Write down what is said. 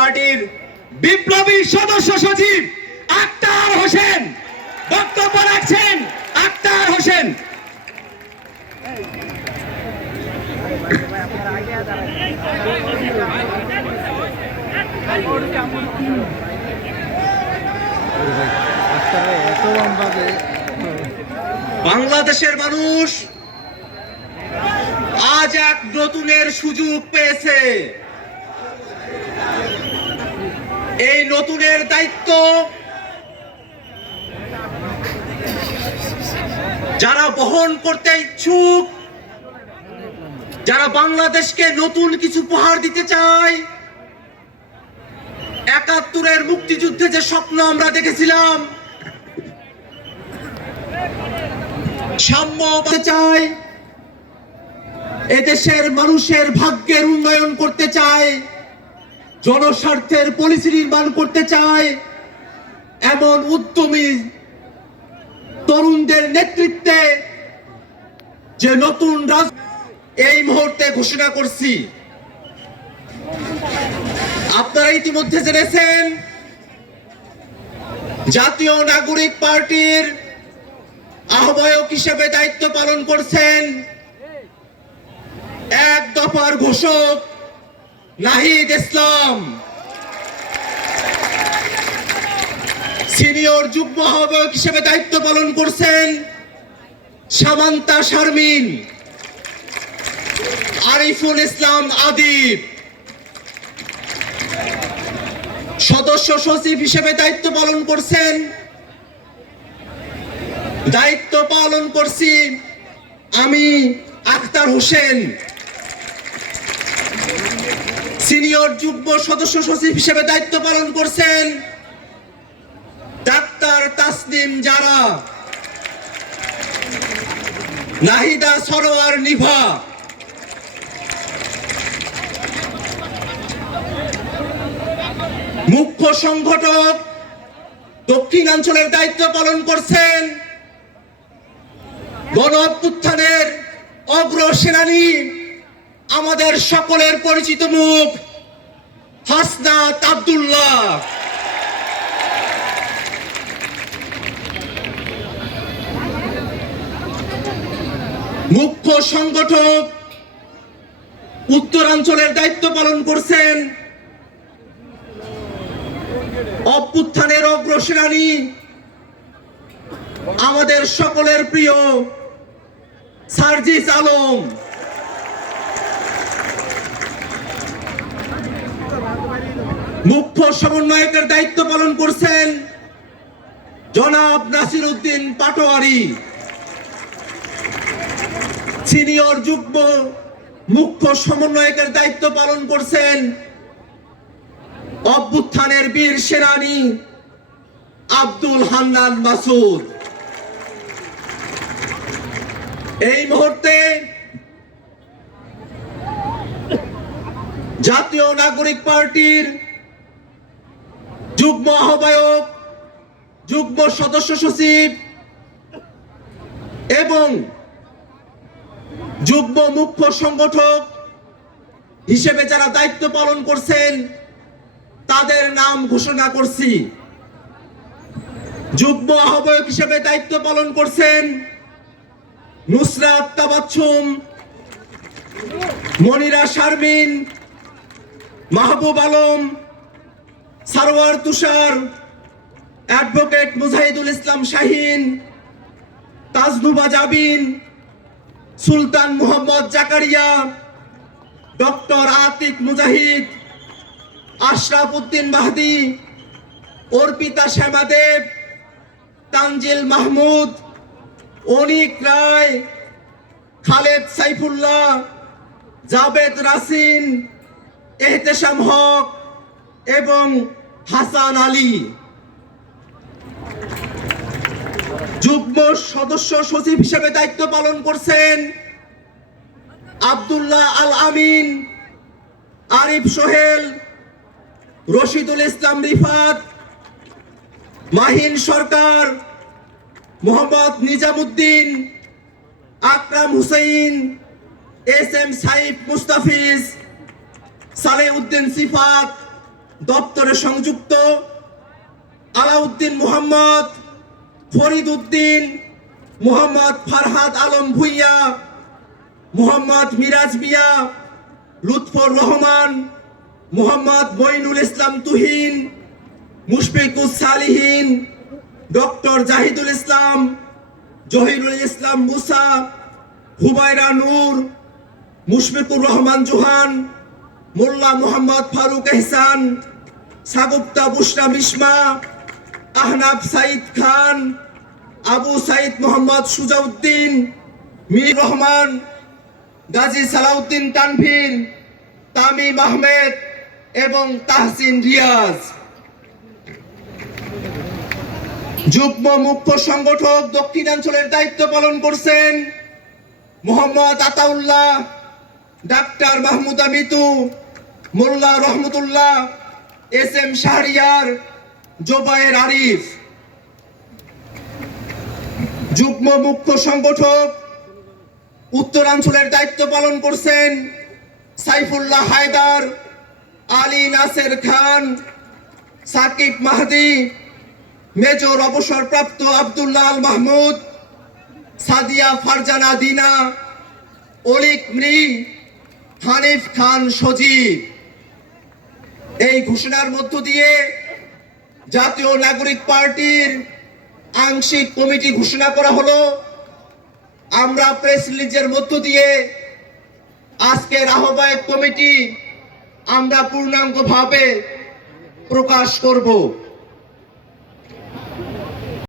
পার্টির বিপ্লবী সদস্য সচিব আক্তার হোসেন বক্তব্য রাখছেন। আক্তার হোসেন। বাংলাদেশের মানুষ আজ এক নতুনের সুযোগ পেয়েছে। এই নতুনের দায়িত্ব যারা বহন করতে ইচ্ছুক, যারা বাংলাদেশকে নতুন কিছু উপহার দিতে চায়, ৭১-এর মুক্তিযুদ্ধে যে স্বপ্ন আমরা দেখেছিলাম, সাম্য চাই, এদেশের মানুষের ভাগ্যের উন্নয়ন করতে চায়, জনস্বার্থের পলিসি নির্মাণ করতে চায়, এমন উদ্যমী তরুণদের নেতৃত্বে যে নতুন এই মুহূর্তে ঘোষণা করছি। আপনারা ইতিমধ্যে জেনেছেন জাতীয় নাগরিক পার্টির আহ্বায়ক হিসেবে দায়িত্ব পালন করছেন এক দফার ঘোষক নাহিদ ইসলাম। সিনিয়র যুগ্ম আহ্বায়ক হিসেবে দায়িত্ব পালন করছেন সামান্তা শারমিন। আরিফুল ইসলাম আদিব সদস্য সচিব হিসেবে দায়িত্ব পালন করছেন। দায়িত্ব পালন করছি আমি আক্তার হোসেন। সিনিয়র যুগ্ম সদস্য সচিব হিসেবে দায়িত্ব পালন করছেন ডাক্তার তাসনিম জারা, নাহিদা সরোয়ার নিভা। মুখ্য সংগঠক দক্ষিণাঞ্চলের দায়িত্ব পালন করছেন গণ অভ্যুত্থানের অগ্রসেনানী, আমাদের সকলের পরিচিত মুখ হাসনাত আব্দুল্লাহ। মুখ্য সংগঠক উত্তরাঞ্চলের দায়িত্ব পালন করছেন অভ্যুত্থানের অগ্রসেনানী, আমাদের সকলের প্রিয় সার্জিস আলম। মুখ্য সমন্বয়কের দায়িত্ব পালন করছেন জনাব নাসির উদ্দিন পাটোয়ারি। সিনিয়র যুগ্ম মুখ্য সমন্বয়কের দায়িত্ব পালন করছেন অভ্যুত্থানের বীর সেনানী আব্দুল হান্নান মাসুদ। এই মুহূর্তে জাতীয় নাগরিক পার্টির যুগ্ম আহ্বায়ক, যুগ্ম সদস্য সচিব এবং যুগ্ম মুখ্য সংগঠক হিসেবে যারা দায়িত্ব পালন করছেন তাদের নাম ঘোষণা করছি। যুগ্ম আহ্বায়ক হিসেবে দায়িত্ব পালন করছেন নুসরাত তাবাচ্ছুম, মনিরা শারমিন, মাহবুব আলম, সারোয়ার তুষার, অ্যাডভোকেট মুজাহিদুল ইসলাম শাহিন, তাজনুবা জাবিন, সুলতান মোহাম্মদ জাকারিয়া, ডক্টর আতিক মুজাহিদ, আশরাফ উদ্দিন মাহদি, অর্পিতা শ্যামাদেব, তানজিল মাহমুদ, অনিক রায়, খালেদ সাইফুল্লাহ, জাবেদ রাসিন, এহতেশাম হক এবং হাসান আলী। যুগ্ম সদস্য সচিব হিসেবে দায়িত্ব পালন করছেন আব্দুল্লাহ আল আমিন, আরিফ সোহেল, রশিদুল ইসলাম রিফাত, মাহিন সরকার, মোহাম্মদ নিজামুদ্দিন, আকরাম হুসাইন, এস এম সাইফ মুস্তাফিজ, সালেহ উদ্দিন সিফাত, দপ্তরে সংযুক্ত আলাউদ্দিন মোহাম্মদ, ফরিদ উদ্দিন, মোহাম্মদ ফারহাদ আলম ভুইয়া, মোহাম্মদ মিরাজ মিয়া, লুৎফর রহমান, মোহাম্মদ মঈনুল ইসলাম তুহিন, মুশফিকুস সালিহিন, ডক্টর জাহিদুল ইসলাম, জহিরুল ইসলাম মুসা, হুমায়রা নূর, মুশফিকুর রহমান জোহান, মোল্লা মোহাম্মদ ফারুক এহসান, সাগুপ্তা বুশরা মিশমা, আহনাফ সাইদ খান, আবু সাইদ মোহাম্মদ সুজাউদ্দিন, মীর রহমান, গাজী সালাউদ্দিন তানভীর, তামিম আহমেদ এবং তাহসিন রিয়াজ। যুগ্ম মুখ্য সংগঠক দক্ষিণাঞ্চলের দায়িত্ব পালন করছেন মোহাম্মদ আতাউল্লাহ, ডাক্তার মাহমুদা মিতু, মোল্লা রহমতুল্লাহ, এস এম শাহরিয়ার, জোবায়ের আরিফ। যুগ্ম মুখ্য সংগঠক উত্তরাঞ্চলের দায়িত্ব পালন করছেন সাইফুল্লাহ হায়দার, আলী নাসের খান, সাকিব মাহদি, মেজর অবসরপ্রাপ্ত আব্দুল্লাহ আল মাহমুদ, সাদিয়া ফারজানা দিনা, অলিক মৃ, হানিফ খান সজীব। এই ঘোষণার মধ্য দিয়ে জাতীয় নাগরিক পার্টির আংশিক কমিটি ঘোষণা করা হলো। আমরা প্রেস রিলিজের মধ্য দিয়ে আজকের আহ্বায়ক কমিটি আমরা পূর্ণাঙ্গভাবে প্রকাশ করব।